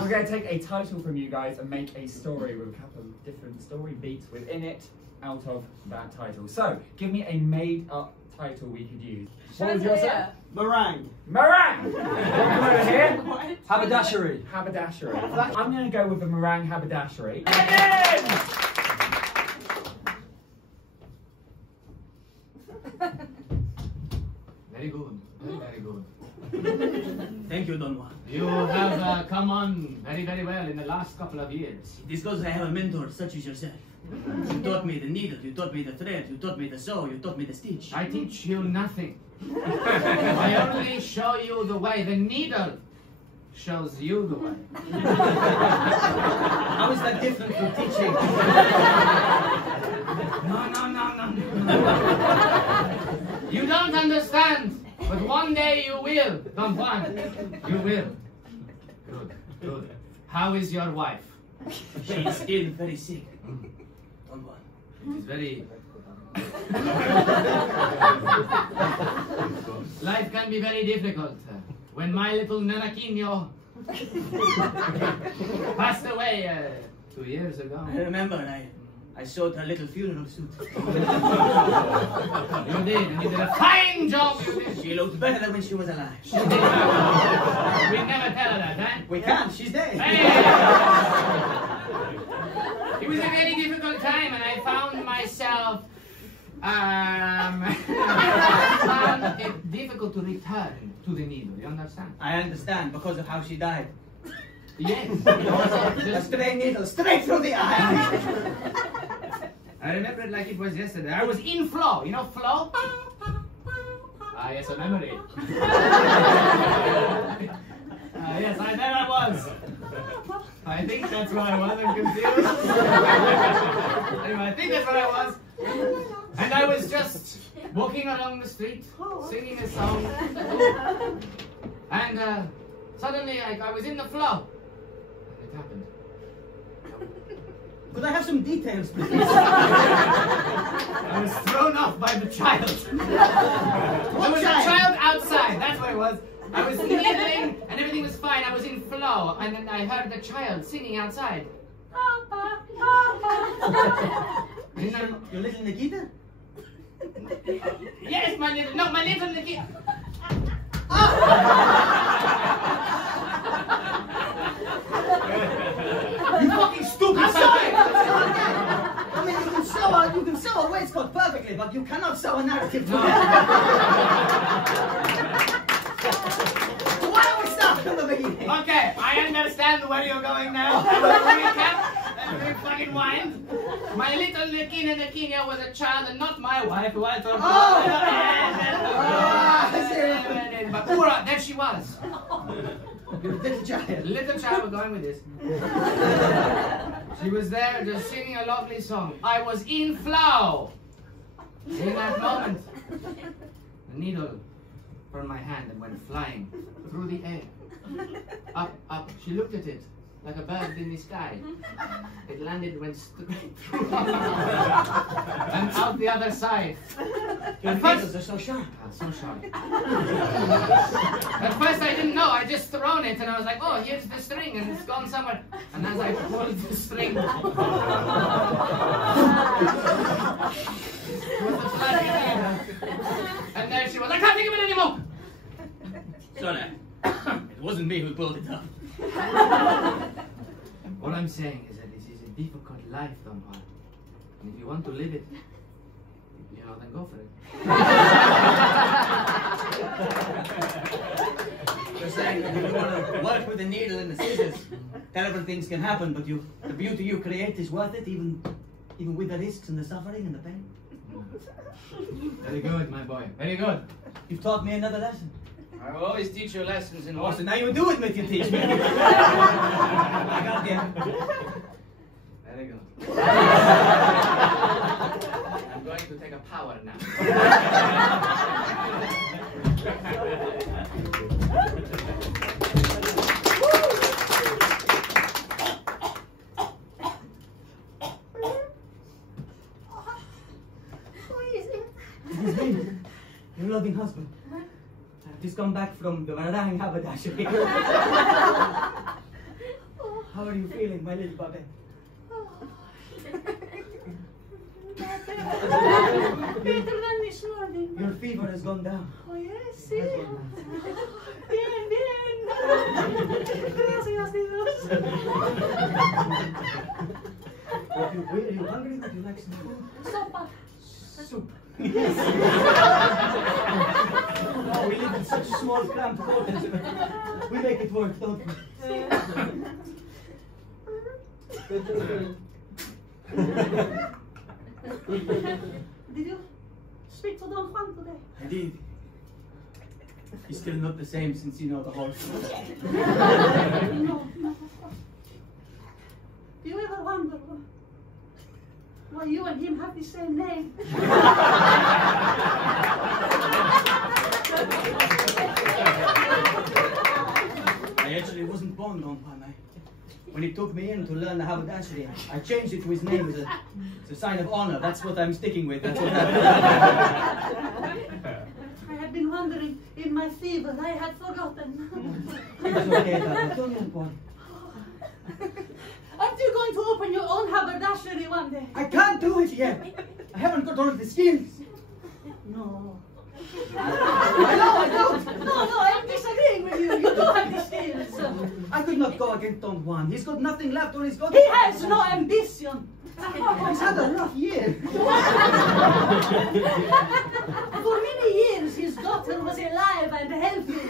We're going to take a title from you guys and make a story with a couple of different story beats within it out of that title. So, give me a made-up title we could use. What was yours, sir? Meringue. Meringue! Over here? Haberdashery. Haberdashery. I'm going to go with the Meringue Haberdashery. Very good. Very good. Thank you, Don Juan. You have come on very, very well in the last couple of years. It is because I have a mentor such as yourself. You taught me the needle, you taught me the thread, you taught me the sew, you taught me the stitch. I teach you nothing. I only show you the way. The needle shows you the way. How is that different from teaching? No. You don't understand, but one day you will, Don Juan. You will. Good. How is your wife? She is still very sick. Don Juan. It is very... Life can be very difficult. When my little Nanaquino passed away 2 years ago. I remember, I sewed her little funeral suit. You did, and you did a fine job, you did. She looked better than when she was alive. She did. We never tell her that, huh? We can't, she's dead. Hey! It was a very difficult time, and I found myself found it difficult to return to the needle. You understand? I understand, because of how she died. Yes. A stray needle, straight through the eye. I remember it like it was yesterday. I was in flow. You know flow? Ah, yes, a memory. Yes, there I was. I think that's where I was. I'm confused. Anyway, I think that's where I was. And I was just walking along the street, singing a song. And suddenly I was in the flow. And it happened. Could I have some details, please? I was thrown off by the child. There was a child outside, that's what it was. I was kneeling and everything was fine. I was in flow, and then I heard the child singing outside. Your little Nikita? Yes, my little Nikita. You fucking stupid son! I mean, you can sew a waistcoat perfectly, but you cannot sew a narrative to it. Why don't we start from the beginning? Okay, I understand where you're going now. Recap and fucking wind. My little Nikina was a child and not my wife. But there she was. Little child. Little child, we're going with this. She was there just singing a lovely song. I was in flow. In that moment, a needle from my hand and went flying through the air. Up. She looked at it like a bird in the sky. It landed, went straight through. And out the other side. Your needles are so sharp. So sharp. At first I didn't know, I just thrown it and I was like, oh, here's the string and it's gone somewhere. And as I pulled the string, it was a flat needle. And there she was, I can't think of it anymore. Sorry, it wasn't me who pulled it up. What I'm saying is that this is a difficult life, Don Juan. And if you want to live it, you know, then go for it. You're saying that if you want to work with the needle and the scissors, terrible things can happen, but the beauty you create is worth it, even with the risks and the suffering and the pain. Very good, my boy. Very good. You've taught me another lesson. I will always teach you lessons in Oh, so now you do it if you teach me. I got you. Very good. I'm going to take a power now. It is me, your loving husband. I've just come back from the Meringue Haberdashery. are you feeling, my little puppet? Better than this morning. Your fever has gone down. Oh, yes, sí. Has gone down. Bien, bien. Gracias, Dios. Are you hungry? Would you like some food? Sopa. Soup. Oh, we live in such small cramped quarters. We make it work, don't we? Did you speak to Don Juan today? I did. He's still not the same since you know the whole story. No. Do you ever wonder why you and him have the same name? I actually wasn't born Don Juan. When he took me in to learn the haberdashery, I changed it to his name as a sign of honor. That's what I'm sticking with. That's what happened. I had been wondering in my fever. I had forgotten. It's okay, Dad. Don't get bored. Aren't you going to open your own haberdashery one day? I can't do it yet. I haven't got all of the skills. No. I know, I don't. No, I'm disagreeing with you. You do have the skills. I could not go against Don Juan. He's got nothing left on his God. He has no ambition. He's had a rough year. For many years, his daughter was alive and healthy.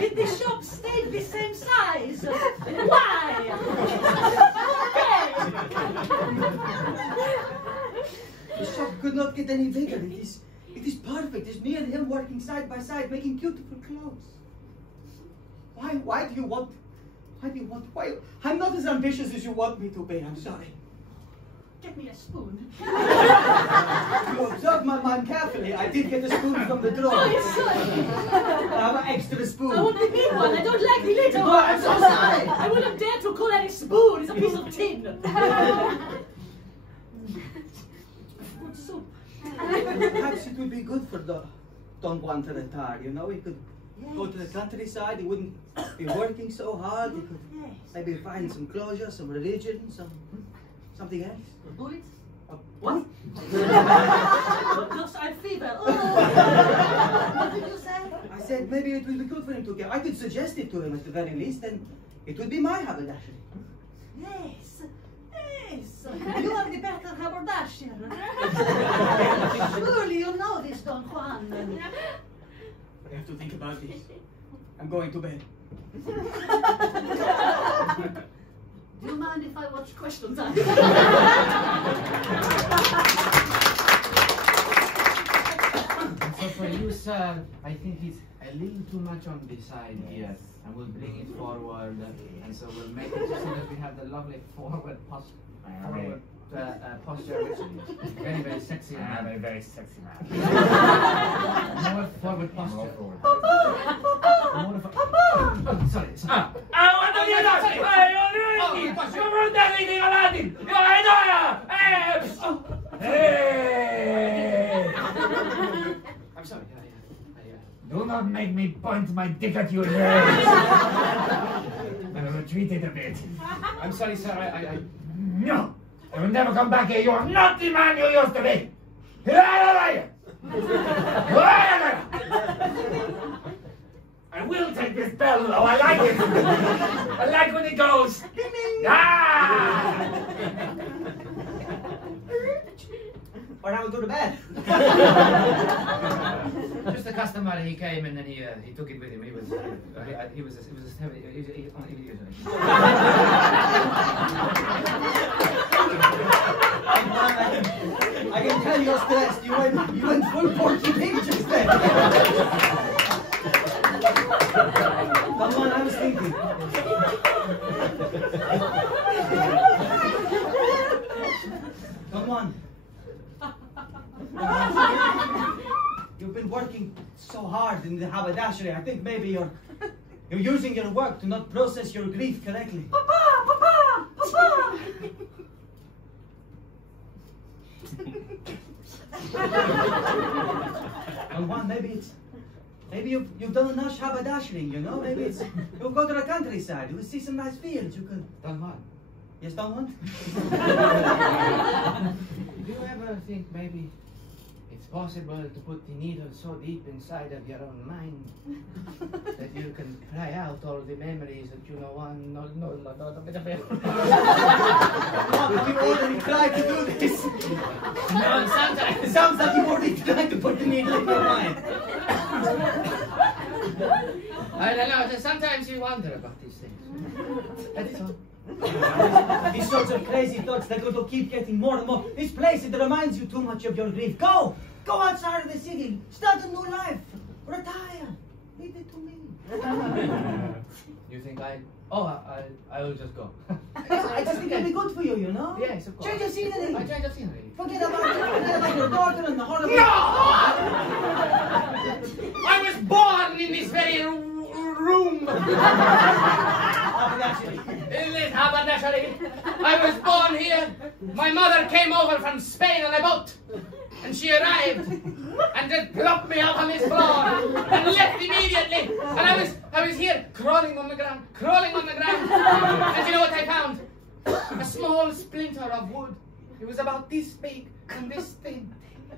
Did the shop stay the same size? Why? The shop could not get any bigger. It is perfect. It's me and him working side by side, making beautiful clothes. Why do you want? Why? I'm not as ambitious as you want me to be. I'm sorry. Get me a spoon. You observed my man carefully. I did get a spoon from the drawer. Oh, it's sorry. I have an extra spoon. I want the big one. I don't like the little No, one. I'm so sorry. I wouldn't dare to call it a spoon. It's a piece of tin. Good soup. Perhaps it would be good for Don Juan to retire. You know, he could go to the countryside. He wouldn't be working so hard. He could Yes. maybe find some closure, some religion, something else. Bullets? What? Just I fever. Oh. What did you say? I said maybe it would be good for him to get. I could suggest it to him at the very least, and it would be my haberdashery. Yes. Yes. You are the better haberdasher. Surely you know this, Don Juan. I have to think about this. I'm going to bed. Do you mind if I watch Question Time? So for you, sir, I think it's a little too much on this side here, and we'll bring it forward, and so we'll make it so that we have the lovely forward posture, which is very, very sexy. I'm a very sexy man. More forward posture. More forward. Sorry. What are you doing? Come anything Aladdin! Hey! I'm sorry. Do not make me point my dick at your nose. I retreated a bit. I'm sorry, sir. I No! I will never come back here. You are not the man you used to be! I will take this bell, though. I like it. I like when it goes. Ah! Or I will go to bed. just a customer. He came and then he took it with him. He was I can tell you're stressed. You went full Porky Pig just then. Come on, I was thinking. Come on. You've been working so hard in the haberdashery. I think maybe you're using your work to not process your grief correctly. Papa! Papa! Papa! And one, maybe Maybe you've done enough haberdashering, you know? Maybe it's you'll go to the countryside, you'll see some nice fields, you could. Done what? Yes, done what? Do you ever think maybe it's possible to put the needle so deep inside of your own mind that you can pry out all the memories that you know on? No. Have you already tried to do this? No, sometimes. It sounds like you've already tried to put the needle in your mind. I don't know. Sometimes you wonder about these things. That is all. These sorts of crazy thoughts that will keep getting more and more. This place, it reminds you too much of your grief. Go! Go outside of the city. Start a new life. Retire. Leave it to me. You think I will just go. I just think it'll be good for you, you know? Yes, of course. Change the scenery. I change the scenery. Forget about your daughter and the horrible... No! I was born in this very room. In this haberdashery. I was born here. My mother came over from Spain on a boat. And she arrived and just plopped me out on this floor and left immediately. And I was here crawling on the ground. And you know what I found? A small splinter of wood. It was about this big and this thin.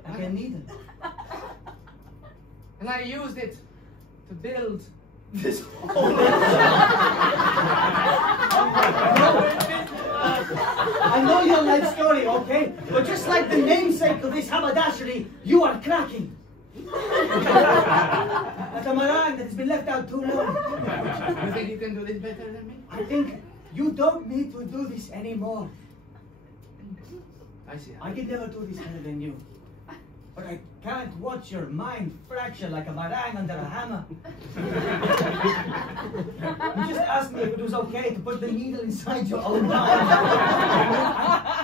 Like a needle. And I used it to build this whole... I know your life story, okay? But just like the namesake of this haberdashery, you are cracking. Like a meringue that has been left out too long. You think you can do this better than me? I think you don't need to do this anymore. I see. I could never do this better than you. But I can't watch your mind fracture like a meringue under a hammer. You just asked me if it was okay to put the needle inside your own mind.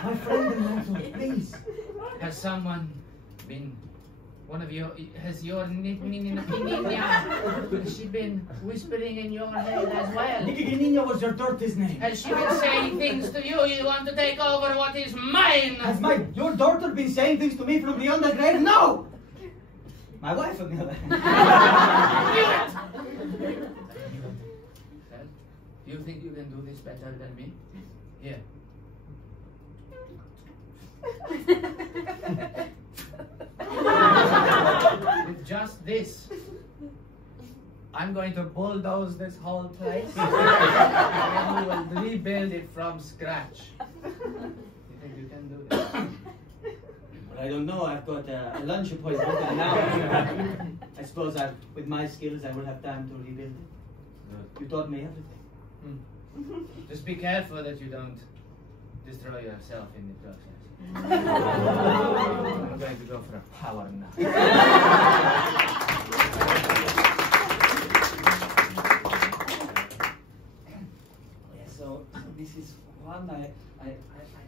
My friend and mentor, please. Has someone been, has she been whispering in your head as well? Niña was your daughter's name. Has she been saying things to you? You want to take over what is mine? Has your daughter been saying things to me from beyond the grave? No! My wife on the other hand. Do you think you can do this better than me? Here. With just this, I'm going to bulldoze this whole place and we will rebuild it from scratch. You think you can do this? Well, I don't know. I've got a lunch appointment and now I suppose with my skills I will have time to rebuild it. You taught me everything. Just be careful that you don't destroy yourself in the process. I'm going to go for a power nap. Yeah, so this is one I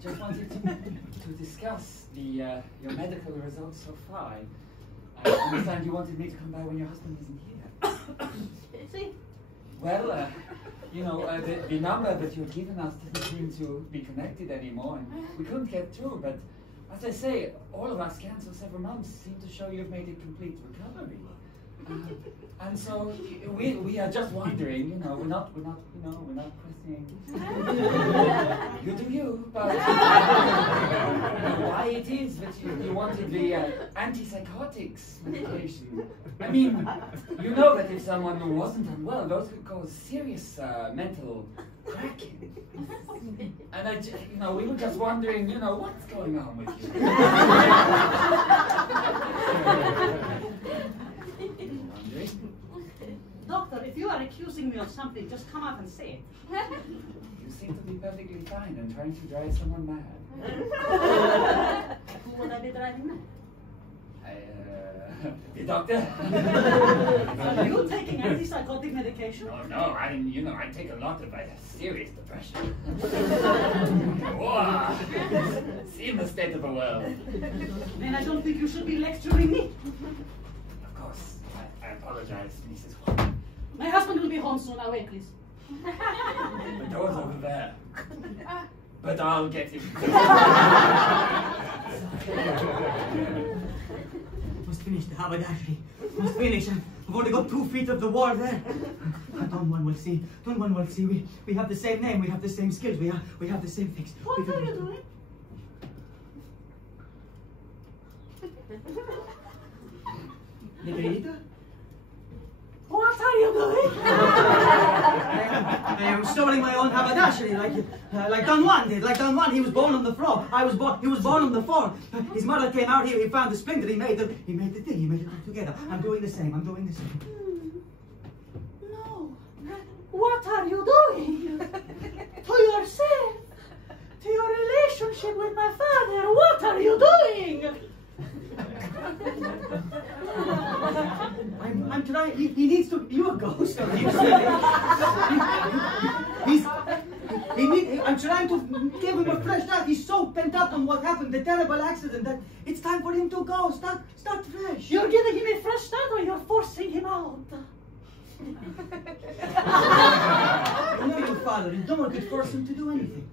just wanted to discuss your medical results so far. I understand you wanted me to come by when your husband isn't here. Is he? Well, you know, the number that you've given us doesn't seem to be connected anymore, and we couldn't get through, but as I say, all of our scans for several months seem to show you've made a complete recovery. And so we are just wondering, you know, we're not questioning. You do you, but why it is that you wanted the antipsychotics medication? I mean, you know that if someone wasn't unwell, those could cause serious mental cracking. And you know, we were just wondering, you know, what's going on with you? Doctor, if you are accusing me of something, just come out and say it. You seem to be perfectly fine and trying to drive someone mad. Who would I be driving mad? The doctor? Are you taking antipsychotic medication? Oh no, I take a lot of serious depression. Whoa! See the state of the world. Then I don't think you should be lecturing me. Of course, I apologize, Mrs. White. My husband will be home soon. Now wait, please. The door's over there. But I'll get him. Must finish the haberdashery. must finish. I've only got 2 feet of the wall there. Don Juan will see. Don Juan will see. We have the same name. We have the same skills. We have the same things. What are you doing? Negrita? What are you doing? I am storing my own haberdashery like Don Juan did. Like Don Juan, he was born on the floor. He was born on the floor. His mother came out here. He found the splinter. He made the thing. He made it all together. I'm doing the same. No. What are you doing? To yourself? To your relationship with my father? What are you doing? I'm trying. He needs to. You a ghost? I'm trying to give him a fresh start. He's so pent up on what happened, the terrible accident, that it's time for him to go. Start fresh. You're giving him a fresh start, or you're forcing him out? You know your father. No one could force him to do anything.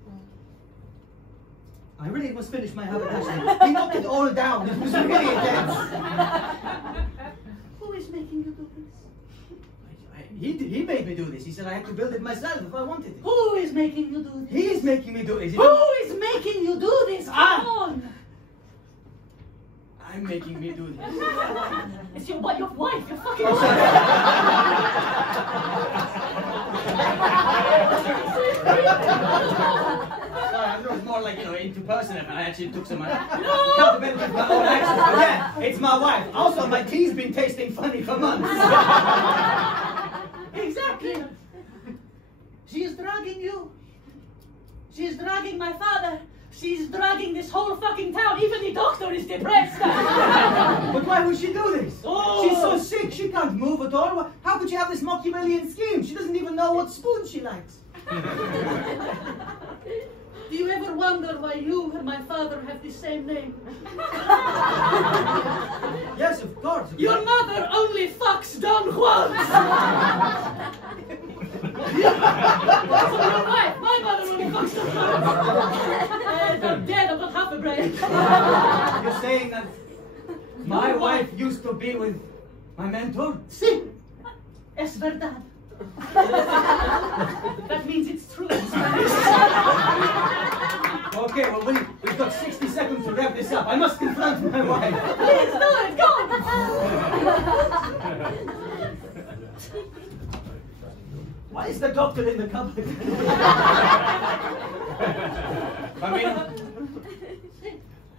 I really must finish my haberdashery. He knocked it all down. It was really intense. Who is making you do this? He made me do this. He said I had to build it myself if I wanted it. Who is making you do this? He is making me do this. Who is making you do this? Come on! I'm making me do this. It's your wife, your fucking Oh, wife! It was more like, interpersonal. I actually took some accountability of my own actions. But yeah, it's my wife. Also, my tea's been tasting funny for months. Exactly. She's dragging you. She's dragging my father. She's dragging this whole fucking town. Even the doctor is depressed. But why would she do this? Oh. She's so sick. She can't move at all. How could she have this Machiavellian scheme? She doesn't even know what spoon she likes. Do you ever wonder why you and my father have the same name? Yes, of course. Your mother only fucks Don Juan. So your wife, my mother only fucks Don Juan. They're dead, I've got half a brain. You're saying that my wife used to be with my mentor? Sí, es verdad. That means it's true in Spanish. Okay, well, we've got 60 seconds to wrap this up. I must confront my wife. Please do it, go! Why is the doctor in the cupboard? I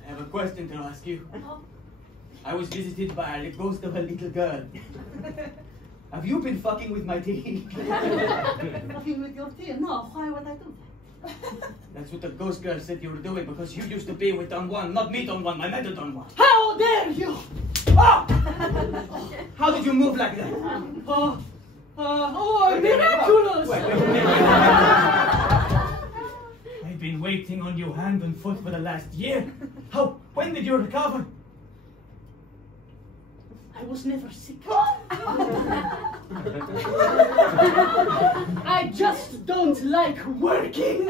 have a question to ask you. I was visited by the ghost of a little girl. Have you been fucking with my tea? Fucking with your tea? No, why would I do that? That's what the ghost girl said you were doing, because you used to be with Don Juan, not me Don Juan, my mentor Don Juan. How dare you! Ah! How did you move like that? Miraculous! I've been waiting on you hand and foot for the last year. When did you recover? I was never sick. I just don't like working.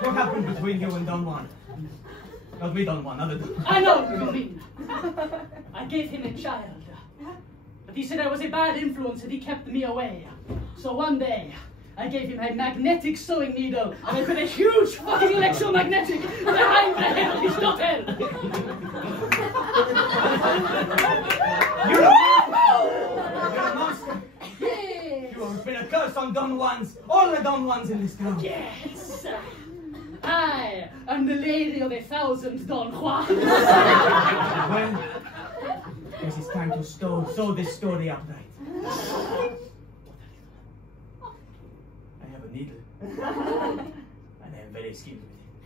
What happened between you and Don Juan? Not me, Don Juan, other Don Juan. I know what you mean. I gave him a child. But he said I was a bad influence and he kept me away. So one day, I gave him a magnetic sewing needle and I put a huge fucking electromagnetic behind the head of his daughter. You're a monster. Yes. You have been a curse on Don Juans, all the Don Juans in this town. Yes. I am the lady of 1,000 Don Juans. Well, guess it's time to sew this story up right. I have a needle. And I am very skilled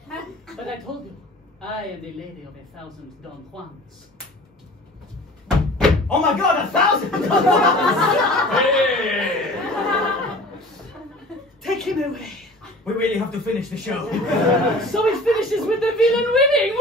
with it. But I told you, I am the lady of 1,000 Don Juans. Oh my God, 1,000 Don Juans! Hey! Take him away. We really have to finish the show. So it finishes with the villain winning.